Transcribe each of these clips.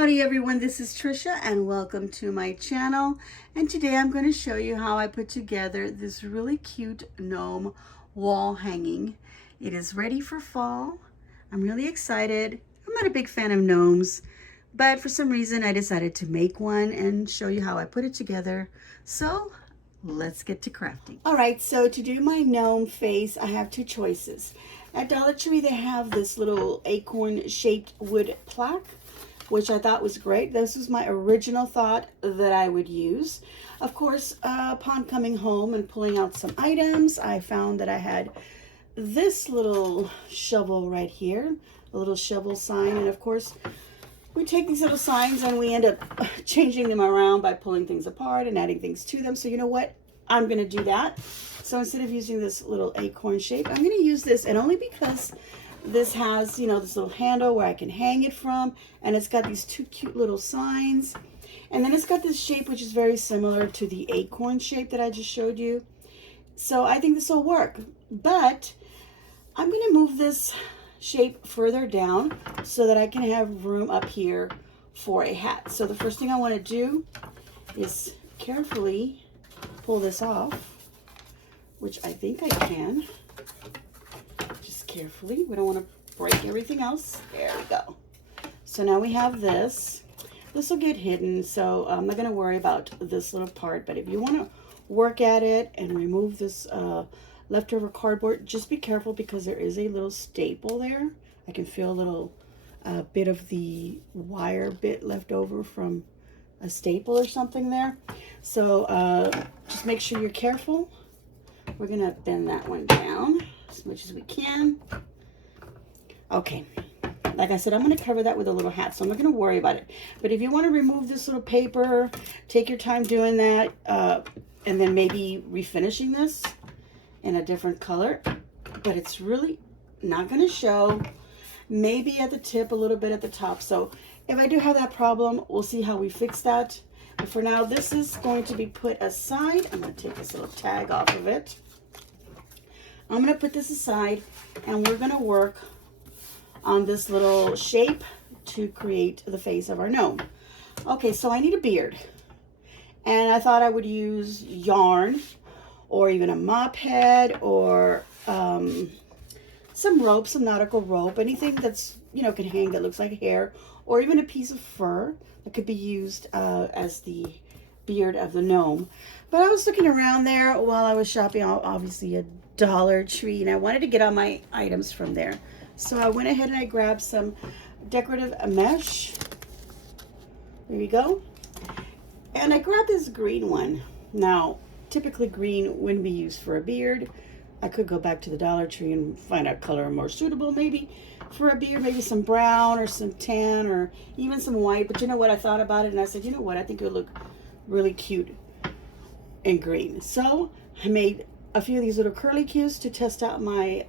Howdy everyone, this is Trisha and welcome to my channel. And today I'm going to show you how I put together this really cute gnome wall hanging. It is ready for fall. I'm really excited. I'm not a big fan of gnomes, but for some reason I decided to make one and show you how I put it together. So let's get to crafting. Alright, so to do my gnome face, I have two choices. At Dollar Tree they have this little acorn shaped wood plaque, which I thought was great. This was my original thought that I would use. Of course, upon coming home and pulling out some items, I found that I had this little shovel right here, a little shovel sign. And of course, we take these little signs and we end up changing them around by pulling things apart and adding things to them. So you know what? I'm gonna do that. So instead of using this little acorn shape, I'm gonna use this, and only because this has, you know, this little handle where I can hang it from, and it's got these two cute little signs. And then it's got this shape which is very similar to the acorn shape that I just showed you. So I think this will work, but I'm going to move this shape further down so that I can have room up here for a hat. So the first thing I want to do is carefully pull this off, which I think I can. Carefully, we don't want to break everything else. There we go. So now we have this. This will get hidden, so I'm not going to worry about this little part. But if you want to work at it and remove this leftover cardboard, just be careful because there is a little staple there. I can feel a little bit of the wire bit left over from a staple or something there. So just make sure you're careful. We're going to bend that one down as much as we can. Okay, like I said, I'm going to cover that with a little hat, so I'm not going to worry about it. But if you want to remove this little paper, take your time doing that, and then maybe refinishing this in a different color. But it's really not going to show. Maybe at the tip, a little bit at the top. So if I do have that problem, we'll see how we fix that. But for now, this is going to be put aside. I'm going to take this little tag off of it. I'm going to put this aside, and we're going to work on this little shape to create the face of our gnome. Okay, so I need a beard, and I thought I would use yarn or even a mop head or some rope, some nautical rope, anything that's, you know, can hang that looks like hair, or even a piece of fur that could be used as the beard of the gnome. But I was looking around there while I was shopping, obviously a Dollar Tree, and I wanted to get all my items from there. So I went ahead and I grabbed some decorative mesh. There we go. And I grabbed this green one. Now, typically green wouldn't be used for a beard. I could go back to the Dollar Tree and find a color more suitable maybe for a beard, maybe some brown or some tan or even some white. But you know what, I thought about it and I said, you know what, I think it would look really cute in green. So I made a few of these little curly cues to test out my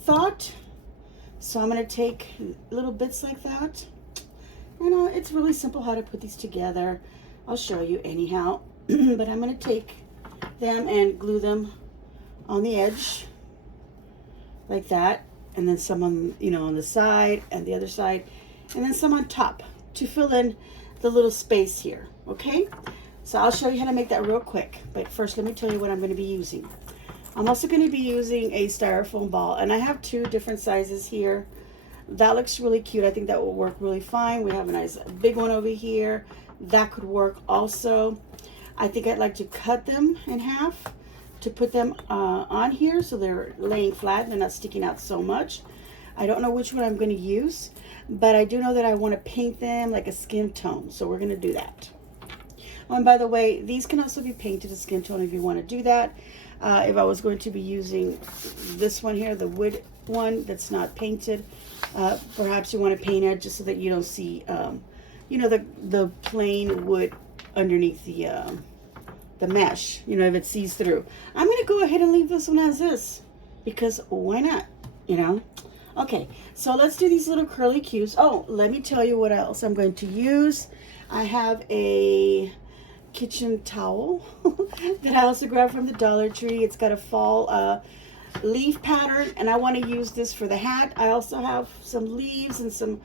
thought. So I'm going to take little bits like that, and it's really simple how to put these together. I'll show you anyhow. But I'm going to take them and glue them on the edge like that, and then some on, you know, on the side and the other side, and then some on top to fill in the little space here. Okay, so I'll show you how to make that real quick, but first let me tell you what I'm going to be using. I'm also going to be using a styrofoam ball, and I have two different sizes here. That looks really cute. I think that will work really fine. We have a nice big one over here. That could work also. I think I'd like to cut them in half to put them on here so they're laying flat and they're not sticking out so much. I don't know which one I'm going to use, but I do know that I want to paint them like a skin tone, so we're going to do that. Oh, and by the way, these can also be painted a skin tone if you want to do that. If I was going to be using this one here, the wood one that's not painted, perhaps you want to paint it just so that you don't see, you know, the plain wood underneath the mesh, you know, if it sees through. I'm going to go ahead and leave this one as this because why not, you know? Okay, so let's do these little curly cues. Oh, let me tell you what else I'm going to use. I have a kitchen towel that I also grabbed from the Dollar Tree. It's got a fall leaf pattern, and I want to use this for the hat. I also have some leaves and some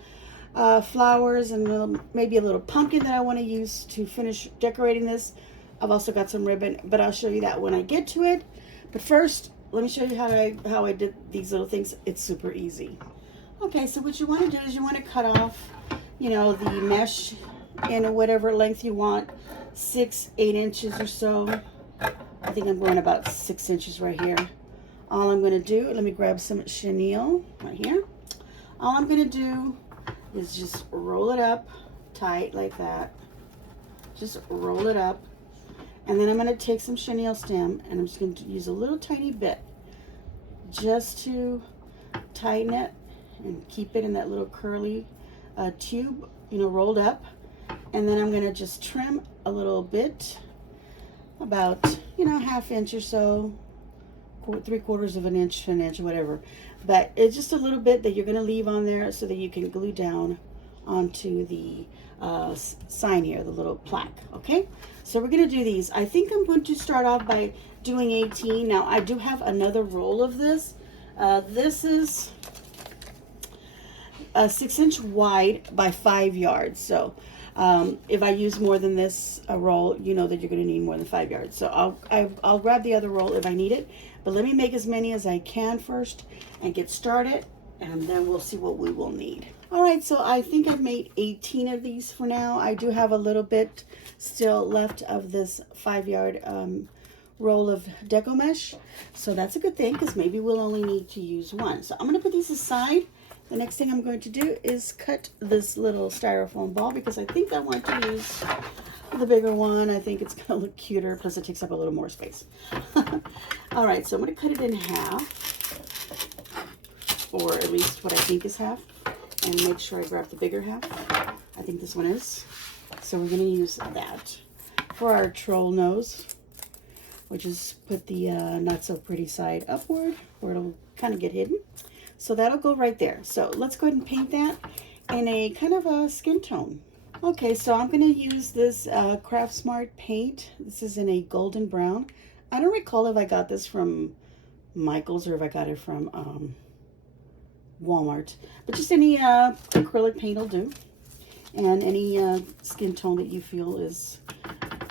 flowers and maybe a little pumpkin that I want to use to finish decorating this. I've also got some ribbon, but I'll show you that when I get to it. But first, let me show you how I did these little things. It's super easy. Okay, so what you want to do is you want to cut off, the mesh in whatever length you want, 6, 8 inches or so. I think I'm going about 6 inches right here. All I'm going to do, let me grab some chenille right here. All I'm going to do is just roll it up tight like that. Just roll it up. And then I'm going to take some chenille stem and I'm just going to use a little tiny bit just to tighten it and keep it in that little curly tube, rolled up. And then I'm going to just trim a little bit, about, ½ inch or so, 3/4 of an inch to an inch, whatever. But it's just a little bit that you're going to leave on there so that you can glue down onto the sign here, the little plaque. Okay, so we're going to do these. I think I'm going to start off by doing 18. Now I do have another roll of this. This is a 6-inch wide by 5 yards. So if I use more than this roll, you know that you're going to need more than 5 yards. So I'll grab the other roll if I need it. But let me make as many as I can first and get started, and then we'll see what we will need. All right, so I think I've made 18 of these for now. I do have a little bit still left of this 5-yard roll of deco mesh. So that's a good thing because maybe we'll only need to use one. So I'm going to put these aside. The next thing I'm going to do is cut this little styrofoam ball because I think I want to use the bigger one. I think it's going to look cuter, plus it takes up a little more space. All right, so I'm going to cut it in half, or at least what I think is half, and make sure I grab the bigger half. I think this one is. So we're going to use that for our troll nose, which is put the not so pretty side upward where it'll kind of get hidden. So that'll go right there. So let's go ahead and paint that in a kind of a skin tone. Okay, so I'm going to use this Craft Smart paint. This is in a golden brown. I don't recall if I got this from Michael's or if I got it from Walmart. But just any acrylic paint will do. And any skin tone that you feel is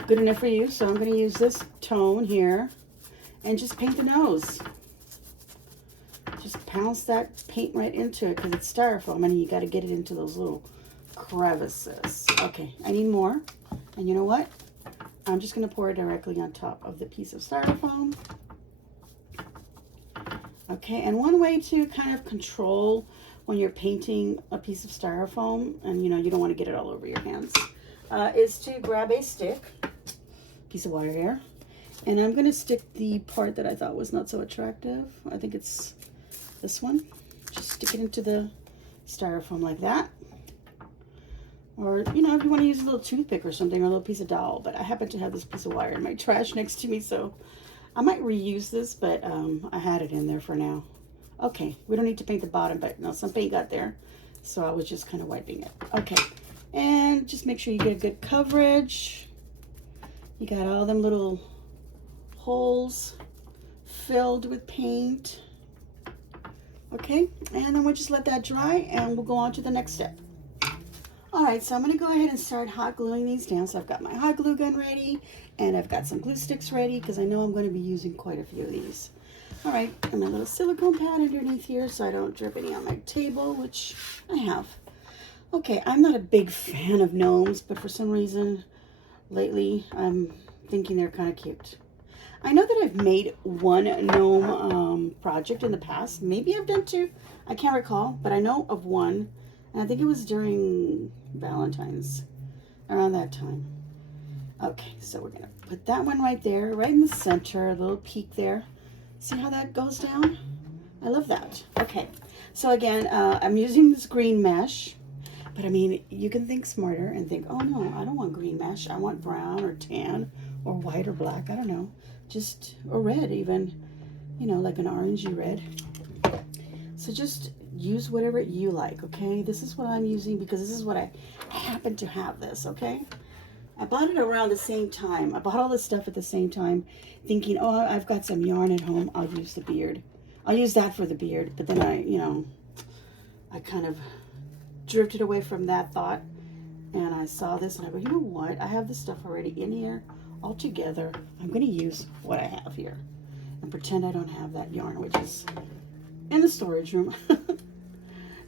good enough for you. So I'm going to use this tone here and just paint the nose. Just pounce that paint right into it because it's styrofoam and you got to get it into those little crevices. Okay, I need more. And you know what? I'm just going to pour it directly on top of the piece of styrofoam. Okay, and one way to kind of control when you're painting a piece of styrofoam, and you don't want to get it all over your hands, is to grab a stick, piece of wire here, and I'm going to stick the part that I thought was not so attractive. I think it's this one. Just stick it into the styrofoam like that. Or, if you want to use a little toothpick or something, or a little piece of dowel. But I happen to have this piece of wire in my trash next to me, so I might reuse this, but I had it in there for now. Okay, we don't need to paint the bottom, but no, some paint got there, so I was just kind of wiping it. Okay, and just make sure you get a good coverage. You got all them little holes filled with paint. Okay, and then we'll just let that dry, and we'll go on to the next step. All right, so I'm going to go ahead and start hot gluing these down. So I've got my hot glue gun ready, and I've got some glue sticks ready because I know I'm going to be using quite a few of these. All right, and my little silicone pad underneath here so I don't drip any on my table, which I have. Okay, I'm not a big fan of gnomes, but for some reason lately I'm thinking they're kind of cute. I know that I've made one gnome project in the past. Maybe I've done two. I can't recall, but I know of one. And I think it was during Valentine's, around that time. Okay, so we're going to put that one right there, right in the center, a little peak there. See how that goes down? I love that. Okay, so again, I'm using this green mesh. But I mean, you can think smarter and think, oh no, I don't want green mesh. I want brown or tan or white or black. I don't know. Just, or red even, like an orangey red. So just use whatever you like, okay? This is what I'm using because this is what I happen to have this, okay? I bought it around the same time. I bought all this stuff at the same time thinking, oh, I've got some yarn at home. I'll use the beard. I'll use that for the beard. But then I kind of drifted away from that thought, and I saw this and I go, you know what? I have this stuff already in here all together. I'm going to use what I have here and pretend I don't have that yarn, which is in the storage room.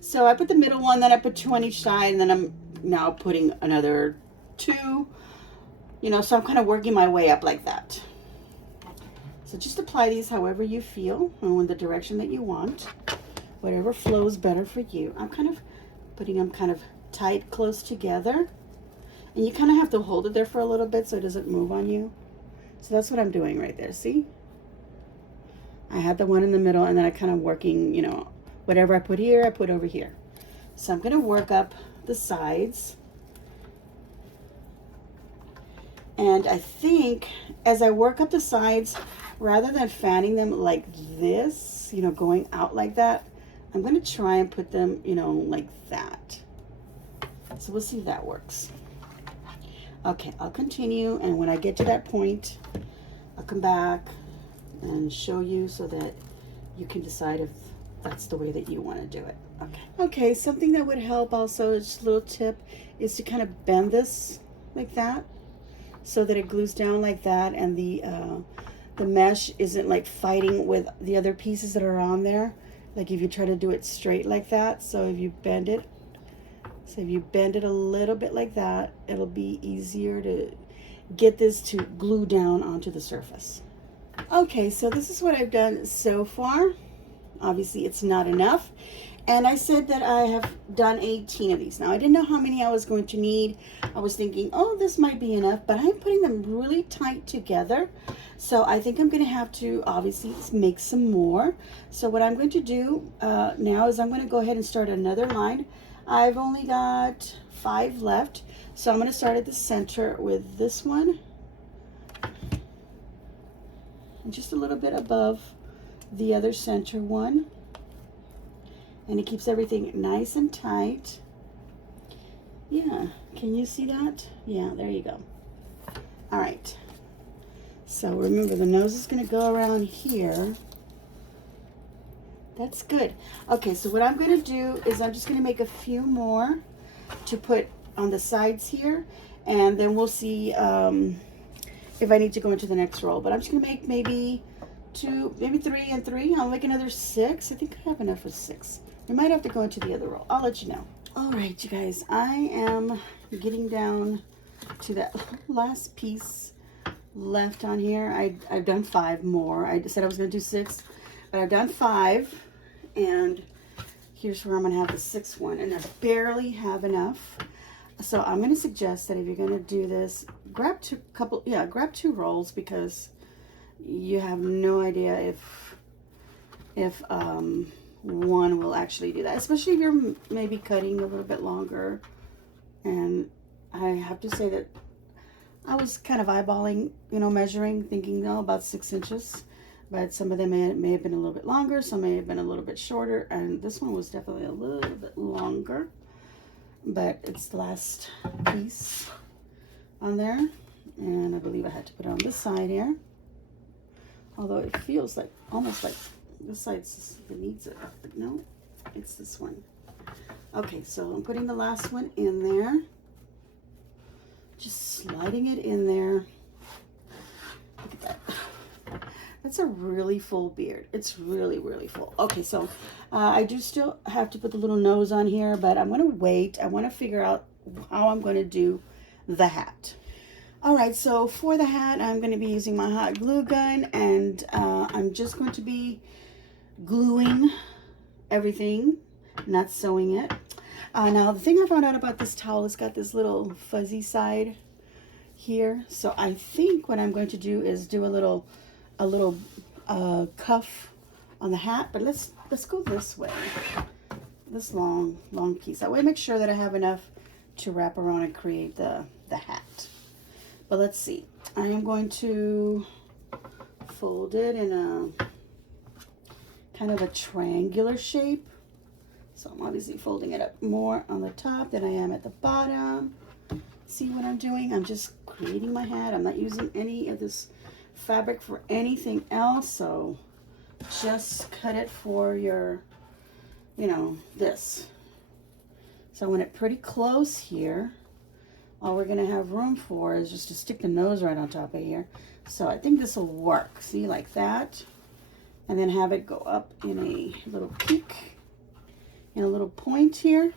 So I put the middle one, then I put 2 on each side, and then I'm now putting another 2, you know, so I'm kind of working my way up like that. So just apply these however you feel and in the direction that you want, whatever flows better for you. I'm kind of putting them kind of tight, close together, and you kind of have to hold it there for a little bit so it doesn't move on you. So that's what I'm doing right there. See? I had the one in the middle, and then I kind of working, you know, whatever I put here, I put over here. So I'm going to work up the sides. And I think as I work up the sides, rather than fanning them like this, you know, going out like that, I'm going to try and put them, you know, like that. So we'll see if that works. Okay, I'll continue, and when I get to that point, I'll come back and show you so that you can decide if that's the way that you want to do it. Okay, something that would help also, just a little tip, is to kind of bend this like that so that it glues down like that, and the mesh isn't like fighting with the other pieces that are on there, like if you try to do it straight like that. So if you bend it, a little bit like that, it'll be easier to get this to glue down onto the surface. Okay, so this is what I've done so far. Obviously it's not enough, and I said that I have done 18 of these. Now I didn't know how many I was going to need. I was thinking, oh, this might be enough, but I'm putting them really tight together, so I think I'm going to have to obviously make some more. So what I'm going to do now is I'm going to go ahead and start another line. I've only got 5 left, so I'm going to start at the center with this one, and just a little bit above the other center one, and it keeps everything nice and tight. Yeah, can you see that? Yeah, there you go. All right, so remember the nose is going to go around here. That's good. Okay, so what I'm going to do is I'm just going to make a few more to put on the sides here, and then we'll see if I need to go into the next roll. But I'm just going to make maybe 2, maybe 3 and 3. I'll make another 6. I think I have enough for 6. We might have to go into the other roll. I'll let you know. All right, you guys, I am getting down to that last piece left on here. I've done 5 more. I said I was going to do 6, but I've done 5, and here's where I'm going to have the 6th one, and I barely have enough. So I'm going to suggest that if you're going to do this, grab 2 rolls, because you have no idea if one will actually do that, especially if you're maybe cutting a little bit longer. And I have to say that I was kind of eyeballing, you know, measuring, thinking, no, about 6 inches, but some of them may have been a little bit longer, some may have been a little bit shorter, and this one was definitely a little bit longer, but it's the last piece on there, and I believe I had to put it on this side here, although it feels like almost like this side that needs it, but no, it's this one. Okay, so I'm putting the last one in there, just sliding it in there. Look at that. That's a really full beard. It's really, really full. Okay, so I do still have to put the little nose on here, but I'm going to wait. I want to figure out how I'm going to do the hat. All right, so for the hat, I'm going to be using my hot glue gun, and I'm just going to be gluing everything, not sewing it. Now, the thing I found out about this towel, it's got this little fuzzy side here. So I think what I'm going to do is do a little cuff on the hat, but let's go this way, this long piece. That way, make sure that I have enough to wrap around and create the hat. But let's see. I am going to fold it in a kind of a triangular shape. So I'm obviously folding it up more on the top than I am at the bottom. See what I'm doing? I'm just creating my hat. I'm not using any of this fabric for anything else. So just cut it for your, you know, this. So I want it pretty close here. All we're gonna have room for is just to stick the nose right on top of here. So I think this will work. See, like that. And then have it go up in a little peak, in a little point here.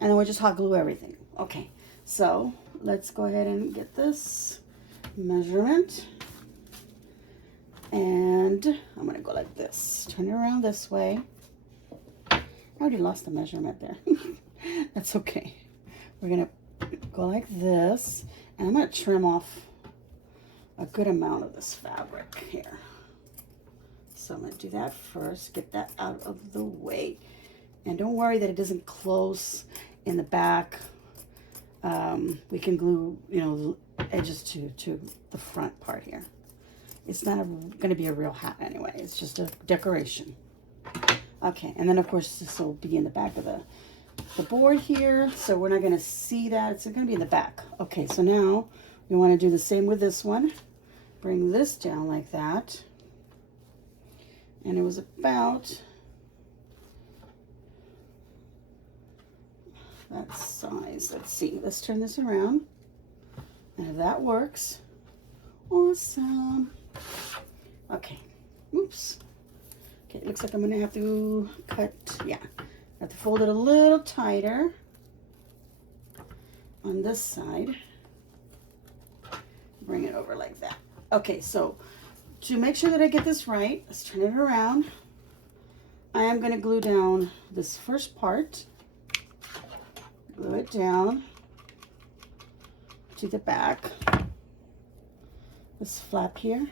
And then we'll just hot glue everything. Okay, so let's go ahead and get this measurement. And I'm gonna go like this. Turn it around this way. I already lost the measurement there. That's okay. We're gonna go like this. And I'm gonna trim off a good amount of this fabric here. So I'm gonna do that first, get that out of the way. And don't worry that it doesn't close in the back. We can glue, you know, edges to the front part here. It's not gonna be a real hat anyway. It's just a decoration. Okay, and then of course this will be in the back of the board here. So we're not gonna see that. It's gonna be in the back. Okay, so now we wanna do the same with this one. Bring this down like that. And it was about that size. Let's see, let's turn this around. And if that works, awesome. Okay, oops. Okay, it looks like I'm gonna have to cut, yeah. I have to fold it a little tighter on this side. Bring it over like that. Okay, so to make sure that I get this right, let's turn it around. I am gonna glue down this first part. Glue it down to the back, this flap here,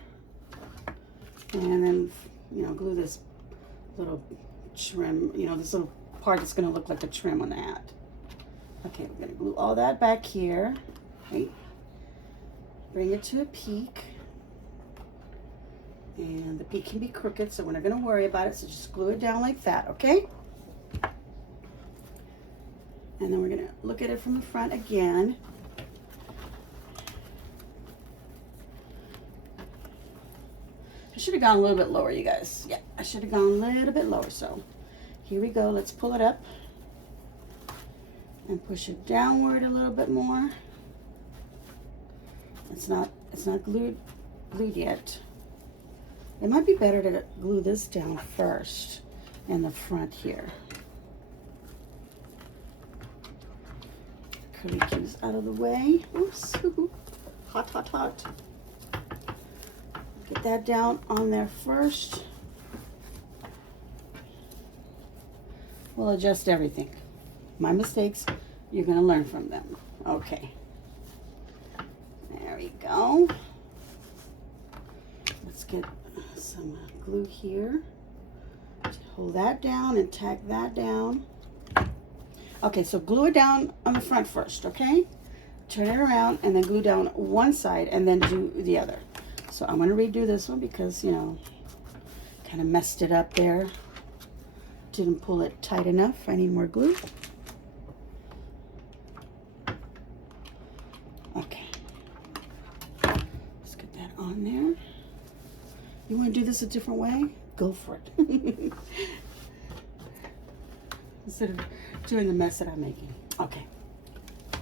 and then, you know, glue this little trim, you know, this little part that's gonna look like a trim on the hat. Okay, we're gonna glue all that back here, right? Bring it to a peak, and the peak can be crooked, so we're not gonna worry about it, so just glue it down like that, okay? And then we're gonna look at it from the front again. I should have gone a little bit lower, you guys. Yeah, I should have gone a little bit lower. So here we go. Let's pull it up and push it downward a little bit more. It's not glued yet. It might be better to glue this down first in the front here. Curly cues out of the way. Oops. Hot, hot, hot. Get that down on there first. We'll adjust everything. My mistakes, you're gonna learn from them. Okay. There we go. Let's get some glue here. Hold that down and tack that down. Okay, so glue it down on the front first, okay? Turn it around and then glue down one side and then do the other. So I'm gonna redo this one because, you know, kind of messed it up there. Didn't pull it tight enough. I need more glue. Okay. Let's get that on there. You wanna do this a different way? Go for it. Instead of doing the mess that I'm making. Okay,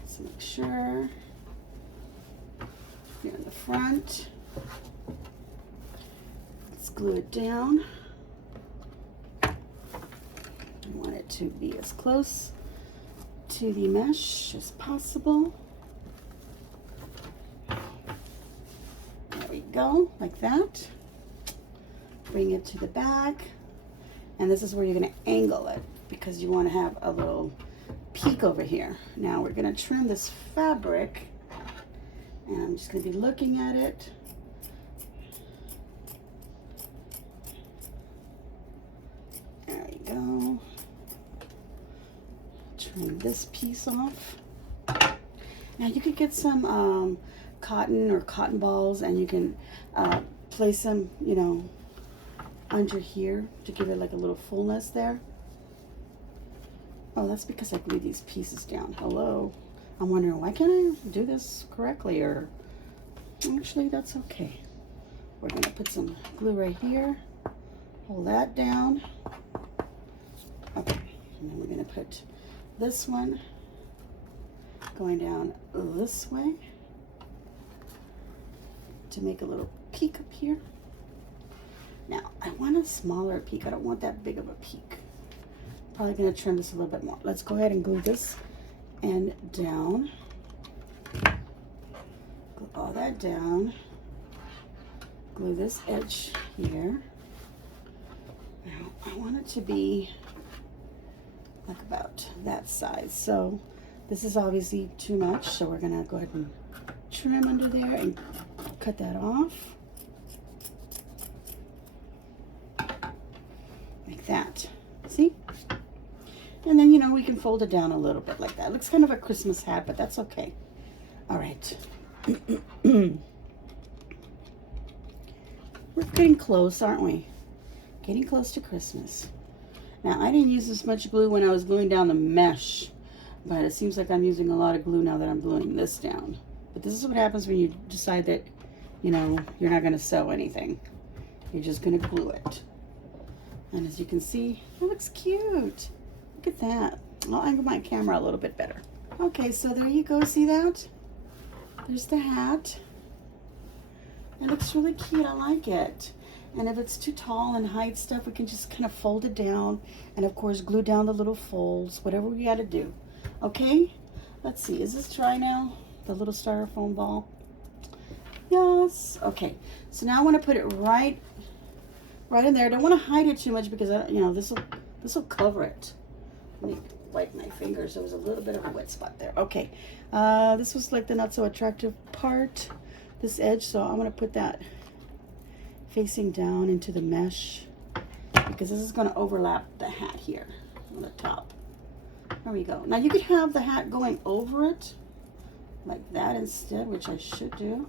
so make sure here in the front. Let's glue it down. I want it to be as close to the mesh as possible. There we go, like that. Bring it to the back, and this is where you're going to angle it, because you want to have a little peak over here. Now we're going to trim this fabric, and I'm just going to be looking at it. There we go. Trim this piece off. Now you could get some cotton or cotton balls, and you can place them, you know, under here to give it like a little fullness there. Oh, that's because I glued these pieces down. Hello. I'm wondering, why can't I do this correctly? Or actually, that's okay. We're going to put some glue right here. Hold that down. Okay. And then we're going to put this one going down this way to make a little peak up here. Now, I want a smaller peak. I don't want that big of a peak. Probably going to trim this a little bit more. Let's go ahead and glue this and down. Glue all that down. Glue this edge here. Now, I want it to be like about that size. So this is obviously too much, so we're gonna go ahead and trim under there and cut that off. Like that. See? And then, you know, we can fold it down a little bit like that. It looks kind of a Christmas hat, but that's okay. All right. We're getting close, aren't we? Getting close to Christmas. Now, I didn't use as much glue when I was gluing down the mesh, but it seems like I'm using a lot of glue now that I'm gluing this down. But this is what happens when you decide that, you know, you're not going to sew anything. You're just going to glue it. And as you can see, it looks cute. Look at that. I'll angle my camera a little bit better. Okay, so there you go. See that? There's the hat. It looks really cute. I like it. And if it's too tall and height stuff, we can just kind of fold it down. And of course, glue down the little folds, whatever we got to do. Okay? Let's see. Is this dry now? The little styrofoam ball? Yes. Okay. So now I want to put it right in there. I don't want to hide it too much because, you know, this will cover it. Let me wipe my fingers. There was a little bit of a wet spot there. Okay. This was like the not so attractive part, this edge. So I'm going to put that facing down into the mesh because this is going to overlap the hat here on the top. There we go. Now you could have the hat going over it like that instead, which I should do.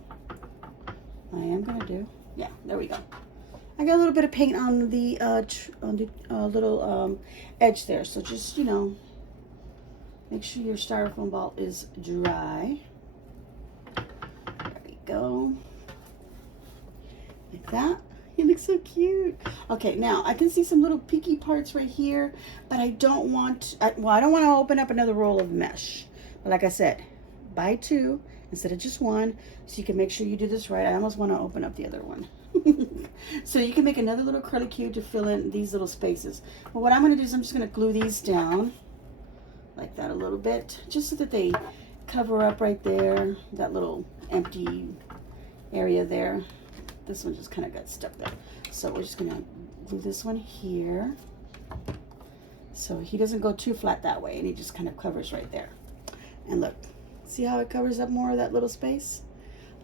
I am going to do. Yeah, there we go. I got a little bit of paint on the little edge there, so just, you know, make sure your styrofoam ball is dry. There we go. Like that. It looks so cute. Okay, now I can see some little peaky parts right here, but I don't want, I don't want to open up another roll of mesh. But like I said, buy two instead of just one, so you can make sure you do this right. I almost want to open up the other one. So you can make another little curly cue to fill in these little spaces. But what I'm going to do is I'm just going to glue these down like that a little bit, just so that they cover up right there, that little empty area there. This one just kind of got stuck there. So we're just going to glue this one here. So he doesn't go too flat that way, and he just kind of covers right there. And look, see how it covers up more of that little space?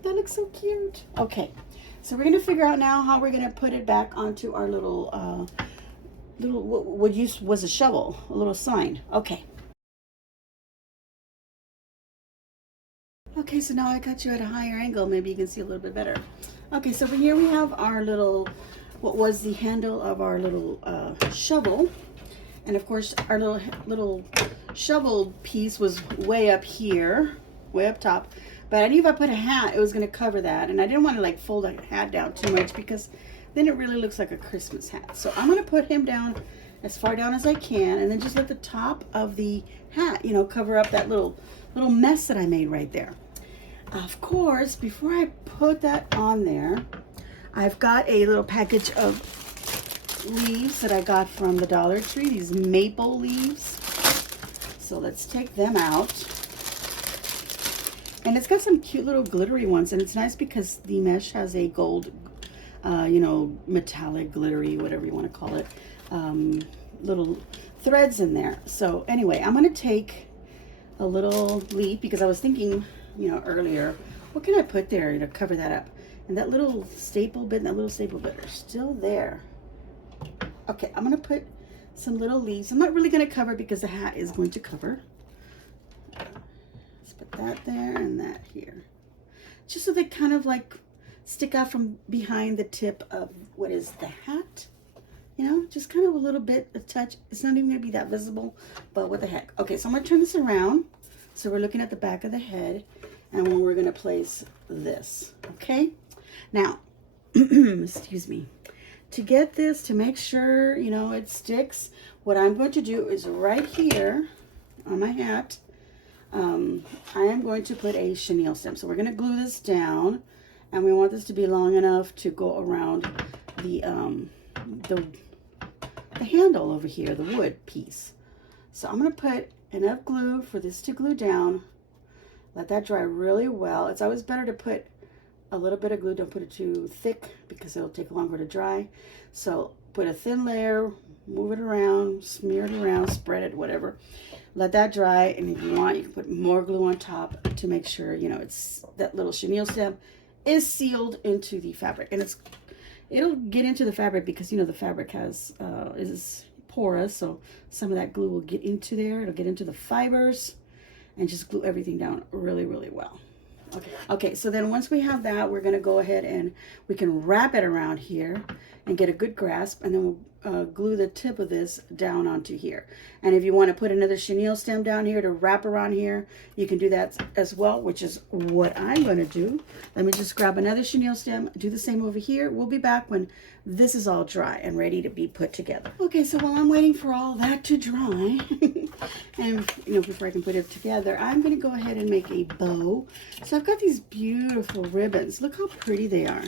That looks so cute. Okay, so we're going to figure out now how we're going to put it back onto our little, what used was a shovel, a little sign. Okay. Okay, so now I got you at a higher angle. Maybe you can see a little bit better. Okay, so here we have our little, what was the handle of our little shovel. And of course, our little shovel piece was way up here, way up top. But I knew if I put a hat, it was going to cover that. And I didn't want to like fold a hat down too much because then it really looks like a Christmas hat. So I'm going to put him down as far down as I can. And then just let the top of the hat, you know, cover up that little mess that I made right there. Of course, before I put that on there, I've got a little package of leaves that I got from the Dollar Tree, these maple leaves. So let's take them out. And it's got some cute little glittery ones, and it's nice because the mesh has a gold, you know, metallic, glittery, whatever you want to call it, little threads in there. So anyway, I'm going to take a little leaf because I was thinking, you know, earlier, what can I put there to cover that up? And that little staple bit and that little staple bit are still there. Okay, I'm going to put some little leaves. I'm not really going to cover because the hat is going to cover. Let's put that there and that here. Just so they kind of like stick out from behind the tip of what is the hat. You know, just kind of a little bit, a touch. It's not even going to be that visible, but what the heck. Okay, so I'm going to turn this around. So we're looking at the back of the head and when we're going to place this. Okay, now, excuse me. To get this, to make sure, you know, it sticks, what I'm going to do is right here, on my hat, I am going to put a chenille stem. So we're going to glue this down, and we want this to be long enough to go around the handle over here, the wood piece. So I'm going to put enough glue for this to glue down. Let that dry really well. It's always better to put a little bit of glue. Don't put it too thick because it'll take longer to dry. So put a thin layer, move it around, smear it around, spread it, whatever. Let that dry, and if you want, you can put more glue on top to make sure, you know, it's that little chenille stem is sealed into the fabric. And it'll get into the fabric because, you know, the fabric is porous, so some of that glue will get into there. It'll get into the fibers and just glue everything down really, really well. Okay, so then once we have that, we're going to go ahead and we can wrap it around here and get a good grasp, and then we'll glue the tip of this down onto here. And if you want to put another chenille stem down here to wrap around here, you can do that as well, which is what I'm going to do. Let me just grab another chenille stem, do the same over here. We'll be back when this is all dry and ready to be put together. Okay, so while I'm waiting for all that to dry, and you know, before I can put it together, I'm going to go ahead and make a bow. So I've got these beautiful ribbons. Look how pretty they are.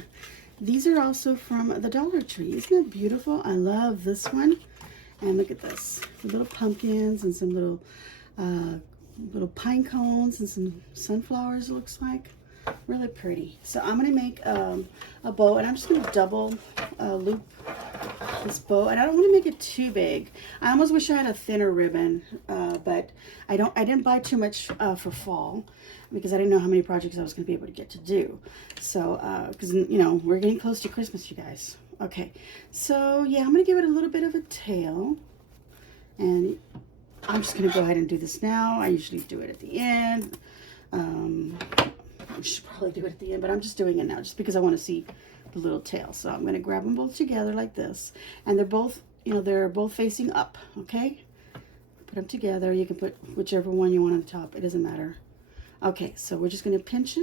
These are also from the Dollar Tree. Isn't that beautiful? I love this one. And look at this. The little pumpkins and some little pine cones and some sunflowers, it looks like. Really pretty. So I'm going to make a bow, and I'm just going to double loop this bow, and I don't want to make it too big. I almost wish I had a thinner ribbon, but I didn't buy too much for fall because I didn't know how many projects I was going to be able to get to do. So because you know, we're getting close to Christmas, you guys. Okay, so yeah, I'm going to give it a little bit of a tail, and I'm just going to go ahead and do this now. I usually do it at the end. I should probably do it at the end, but I'm just doing it now just because I want to see the little tail. So I'm going to grab them both together like this, and they're both, you know, they're both facing up. Okay, put them together. You can put whichever one you want on the top, it doesn't matter. Okay, so we're just going to pinch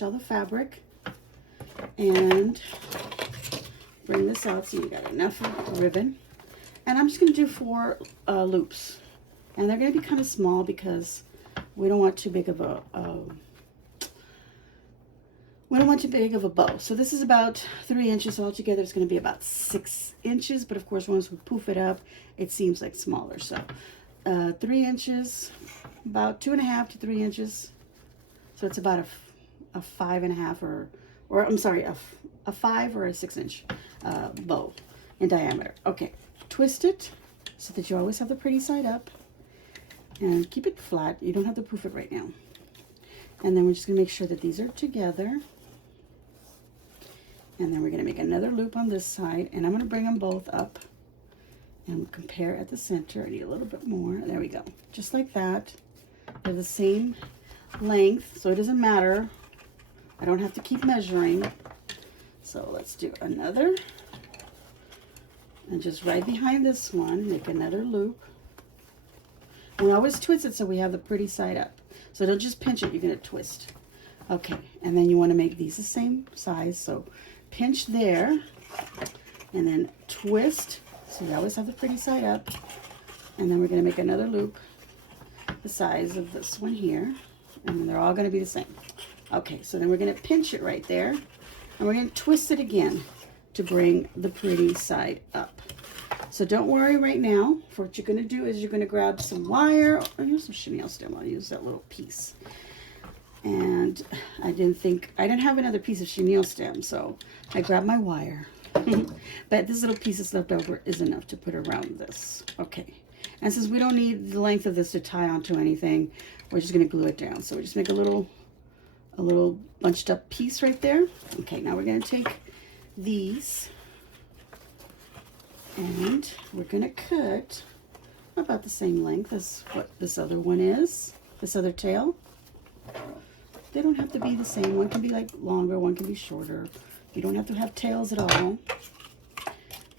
all the fabric and bring this out so you got enough ribbon. And I'm just going to do 4 loops, and they're going to be kind of small because we don't want too big of a bow. So this is about 3 inches altogether. It's going to be about 6 inches, but of course once we poof it up, it seems like smaller. So 3 inches, about 2.5 to 3 inches. So it's about a 5.5 or I'm sorry, a 5 or a 6 inch bow in diameter. Okay, twist it so that you always have the pretty side up, and keep it flat. You don't have to poof it right now. And then we're just going to make sure that these are together. And then we're going to make another loop on this side, and I'm going to bring them both up and compare at the center. I need a little bit more. There we go. Just like that. They're the same length, so it doesn't matter. I don't have to keep measuring. So let's do another. And just right behind this one, make another loop. And we always twist it so we have the pretty side up. So don't just pinch it, you're going to twist. Okay, and then you want to make these the same size. So pinch there, and then twist. So you always have the pretty side up. And then we're going to make another loop the size of this one here. And then they're all going to be the same. Okay, so then we're going to pinch it right there. And we're going to twist it again to bring the pretty side up. So don't worry right now. For what you're going to do is you're going to grab some wire. I'll use some chenille stem. I'll use that little piece. And I didn't have another piece of chenille stem, so I grabbed my wire. But this little piece that's left over is enough to put around this. Okay. And since we don't need the length of this to tie onto anything, we're just going to glue it down. So we just make a little bunched up piece right there. Okay, now we're going to take these and we're going to cut about the same length as what this other one is, this other tail. They don't have to be the same. One can be like longer, one can be shorter. You don't have to have tails at all.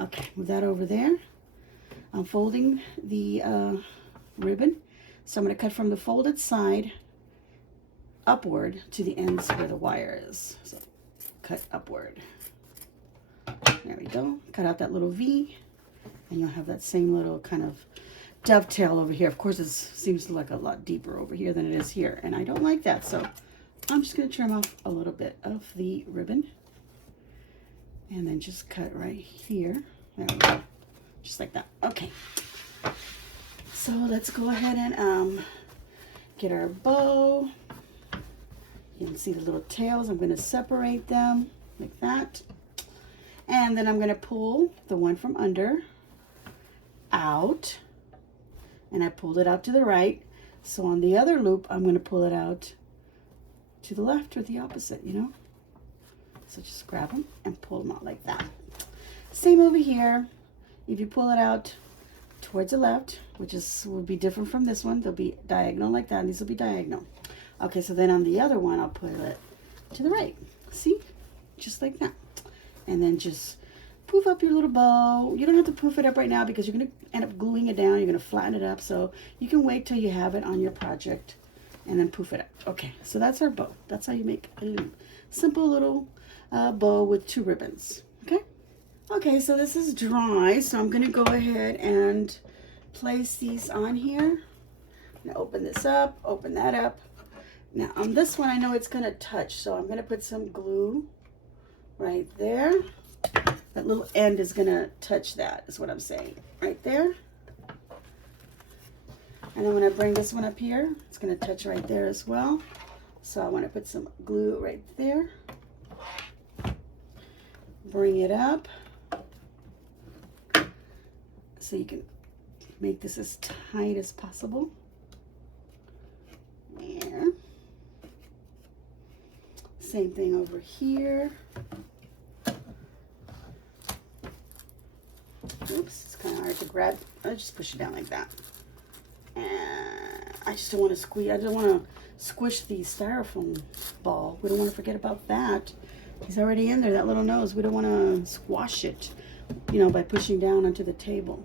Okay, move that over there. I'm folding the ribbon. So I'm going to cut from the folded side upward to the ends where the wire is. So cut upward. There we go. Cut out that little V, and you'll have that same little kind of dovetail over here. Of course, it seems like a lot deeper over here than it is here, and I don't like that, so I'm just going to trim off a little bit of the ribbon and then just cut right here. There we go. Just like that. Okay. So let's go ahead and get our bow. You can see the little tails. I'm going to separate them like that. And then I'm going to pull the one from under out. And I pulled it out to the right. So on the other loop, I'm going to pull it out to the left or the opposite, you know. So just grab them and pull them out like that. Same over here. If you pull it out towards the left, which will be different from this one, they'll be diagonal like that, and these will be diagonal. Okay, so then on the other one, I'll pull it to the right. See? Just like that. And then just poof up your little bow. You don't have to poof it up right now because you're going to end up gluing it down. You're going to flatten it up, so you can wait till you have it on your project and then poof it up. Okay, so that's our bow. That's how you make a simple little bow with 2 ribbons. Okay? Okay, so this is dry, so I'm going to go ahead and place these on here. I'm going to open this up, open that up. Now, on this one, I know it's going to touch, so I'm going to put some glue right there. That little end is going to touch that, is what I'm saying. Right there. And then when I bring this one up here, it's going to touch right there as well. So I want to put some glue right there. Bring it up. So you can make this as tight as possible. There. Same thing over here. Oops, it's kind of hard to grab. I'll just push it down like that. And I just don't want to squeeze. I don't want to squish the styrofoam ball. We don't want to forget about that. He's already in there, that little nose. We don't want to squash it, you know, by pushing down onto the table.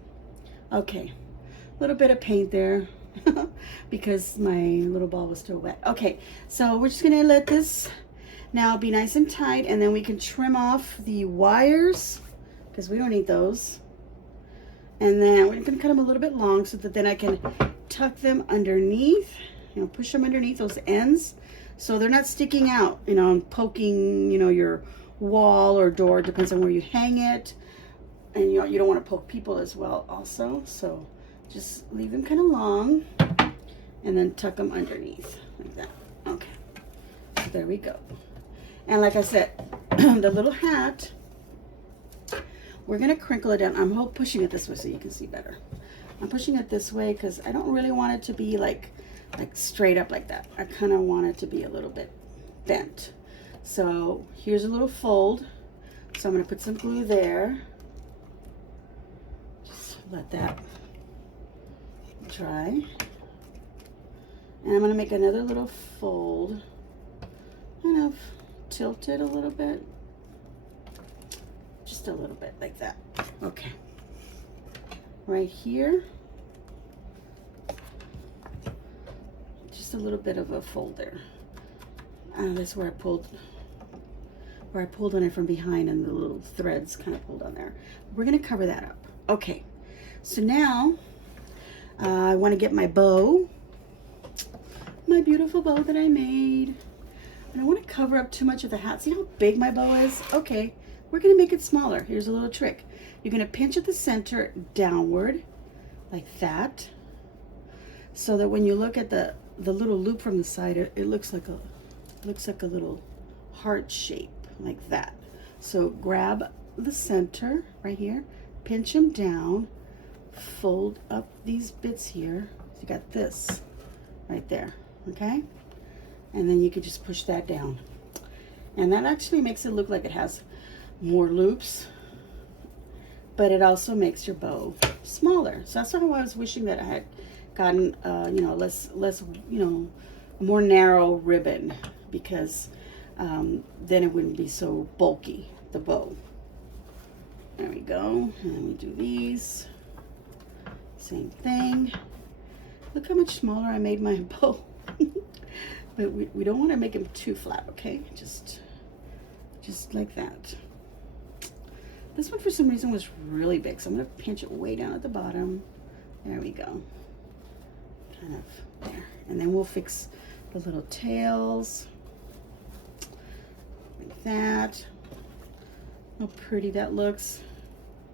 Okay, a little bit of paint there because my little ball was still wet. Okay, so we're just gonna let this now be nice and tight, and then we can trim off the wires because we don't need those. And then we're gonna cut them a little bit long so that then I can tuck them underneath, you know, push them underneath those ends so they're not sticking out, you know, and poking, you know, your wall or door, depends on where you hang it. And you know, you don't want to poke people as well also, so just leave them kind of long and then tuck them underneath like that. Okay, so there we go. And like I said, the little hat, we're gonna crinkle it down. I'm pushing it this way so you can see better. I'm pushing it this way because I don't really want it to be like straight up like that. I kind of want it to be a little bit bent. So here's a little fold. So I'm gonna put some glue there. Let that dry. And I'm going to make another little fold. Kind of tilt it a little bit. Just a little bit like that. Okay. Right here. Just a little bit of a fold there. That's where I pulled on it from behind and the little threads kind of pulled on there. We're going to cover that up. Okay. So now, I want to get my bow, my beautiful bow that I made. And I want to cover up too much of the hat. See how big my bow is? Okay, we're going to make it smaller. Here's a little trick. You're going to pinch at the center downward, like that. So that when you look at the little loop from the side, it looks like a little heart shape, like that. So grab the center right here, pinch them down, fold up these bits here. So you got this right there, okay? And then you could just push that down. And that actually makes it look like it has more loops, but it also makes your bow smaller. So that's how I was wishing that I had gotten, you know, less, you know, more narrow ribbon, because then it wouldn't be so bulky, the bow. There we go. And then we do these. Same thing. Look how much smaller I made my bow. But we don't want to make them too flat, okay? Just like that. This one for some reason was really big, so I'm going to pinch it way down at the bottom, There we go. Kind of there. And then we'll fix the little tails. Like that. How pretty that looks.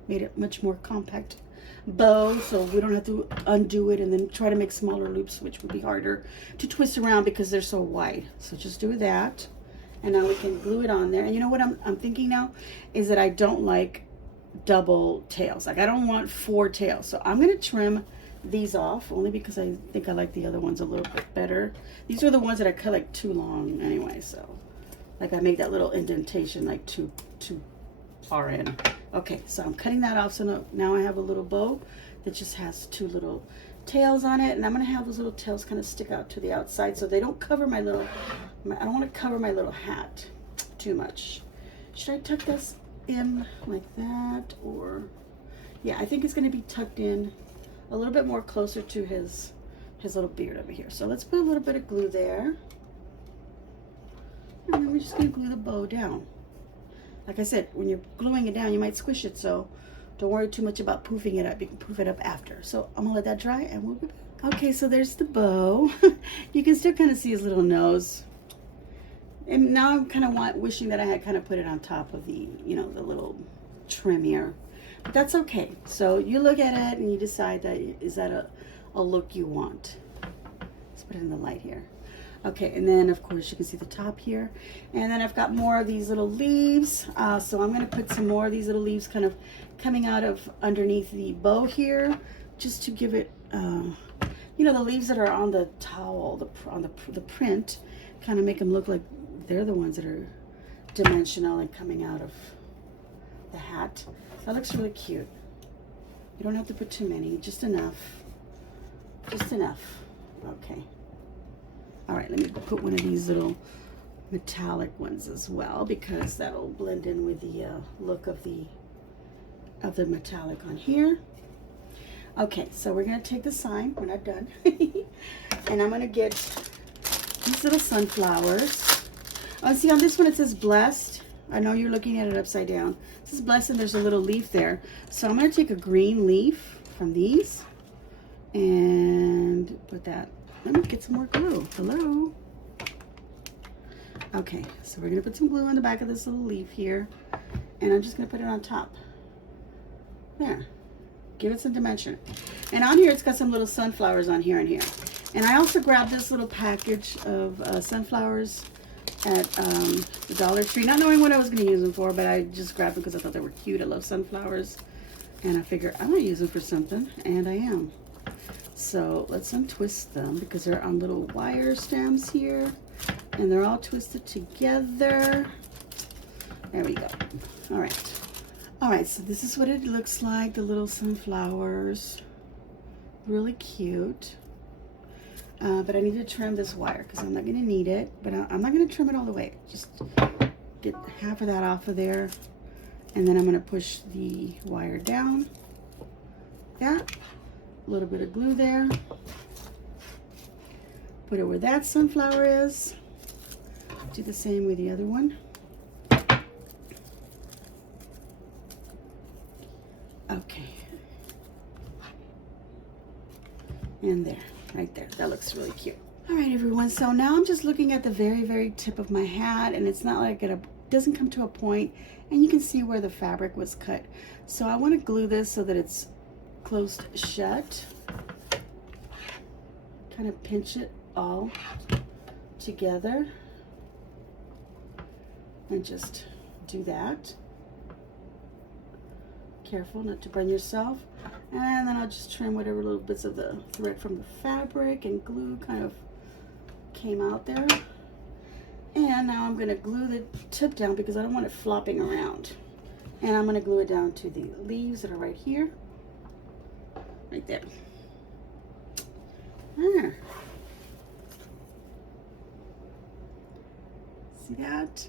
Made it much more compact bow, so we don't have to undo it and then try to make smaller loops, which would be harder to twist around because they're so wide. So just do that. And now we can glue it on there. And you know what I'm thinking now is that I don't like double tails. Like I don't want 4 tails. So I'm going to trim these off only because I think I like the other ones a little bit better. These are the ones that I cut like too long anyway. So like I make that little indentation like too far in. Okay, so I'm cutting that off. So now I have a little bow that just has 2 little tails on it, and I'm going to have those little tails kind of stick out to the outside so they don't cover my little, I don't want to cover my little hat too much. Should I tuck this in like that, or yeah, I think it's going to be tucked in a little bit more closer to his little beard over here. So let's put a little bit of glue there, and then we're just going to glue the bow down. Like I said, when you're gluing it down, you might squish it, so don't worry too much about poofing it up. You can poof it up after. So I'm gonna let that dry and we'll be back. Okay, so there's the bow. You can still kind of see his little nose. And now I'm kind of wishing that I had kind of put it on top of the, you know, the little trim here. But that's okay. So you look at it and you decide that is that a look you want. Let's put it in the light here. Okay, and then of course you can see the top here, and then I've got more of these little leaves, so I'm going to put some more of these little leaves kind of coming out of underneath the bow here, just to give it, you know, the leaves that are on the towel, on the print, kind of make them look like they're the ones that are dimensional and coming out of the hat. That looks really cute. You don't have to put too many, just enough. Just enough. Okay. All right, let me put one of these little metallic ones as well, because that'll blend in with the look of the metallic on here. Okay, so we're gonna take the sign. We're not done. And I'm gonna get these little sunflowers. Oh, see on this one it says blessed. I know you're looking at it upside down. This is blessed and there's a little leaf there. So I'm gonna take a green leaf from these and put that. Let me get some more glue. Hello. Okay, so we're gonna put some glue on the back of this little leaf here, and I'm just gonna put it on top. There. Give it some dimension. And on here, it's got some little sunflowers on here and here. And I also grabbed this little package of sunflowers at the Dollar Tree, not knowing what I was gonna use them for, but I just grabbed them because I thought they were cute. I love sunflowers, and I figured I'm gonna use them for something, and I am. So let's untwist them because they're on little wire stems here, and they're all twisted together. There we go. All right. All right, so this is what it looks like, the little sunflowers. Really cute. But I need to trim this wire because I'm not going to need it, but I'm not going to trim it all the way. Just get half of that off of there, and then I'm going to push the wire down. Yeah. A little bit of glue there. Put it where that sunflower is. Do the same with the other one. Okay. And there, right there. That looks really cute. All right, everyone. So now I'm just looking at the very, very tip of my hat, and it's not like it doesn't come to a point, and you can see where the fabric was cut. So I want to glue this so that it's closed shut. Kind of pinch it all together and just do that. Careful not to burn yourself. And then I'll just trim whatever little bits of the thread from the fabric and glue kind of came out there. And now I'm going to glue the tip down because I don't want it flopping around. And I'm going to glue it down to the leaves that are right here. Right there. There. See that?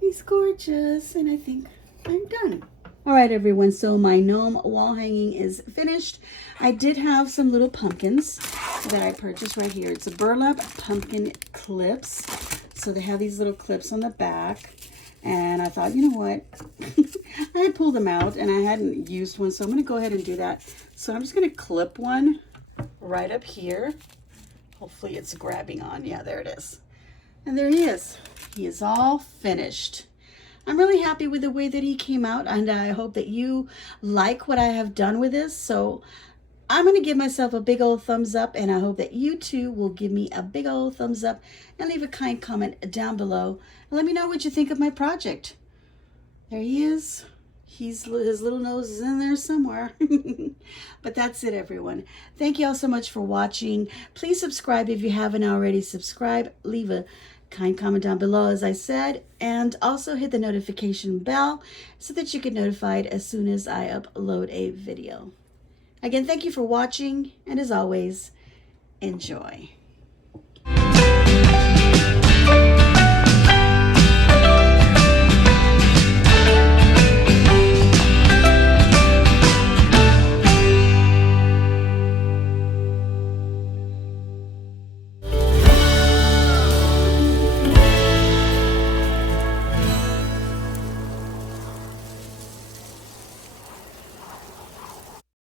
He's gorgeous, and I think I'm done. All right, everyone, so my gnome wall hanging is finished. I did have some little pumpkins that I purchased right here. It's a burlap pumpkin clips. So they have these little clips on the back. And I thought, you know what? I had pulled them out and I hadn't used one, so I'm going to go ahead and do that. So I'm just going to clip one right up here. Hopefully it's grabbing on. Yeah, there it is. And there he is. He is all finished. I'm really happy with the way that he came out, and I hope that you like what I have done with this. So I'm going to give myself a big old thumbs up, and I hope that you too will give me a big old thumbs up and leave a kind comment down below. And let me know what you think of my project. There he is. His little nose is in there somewhere. But that's it, everyone. Thank you all so much for watching. Please subscribe if you haven't already subscribed. Leave a kind comment down below, as I said, and also hit the notification bell so that you get notified as soon as I upload a video. Again, thank you for watching, and as always, enjoy.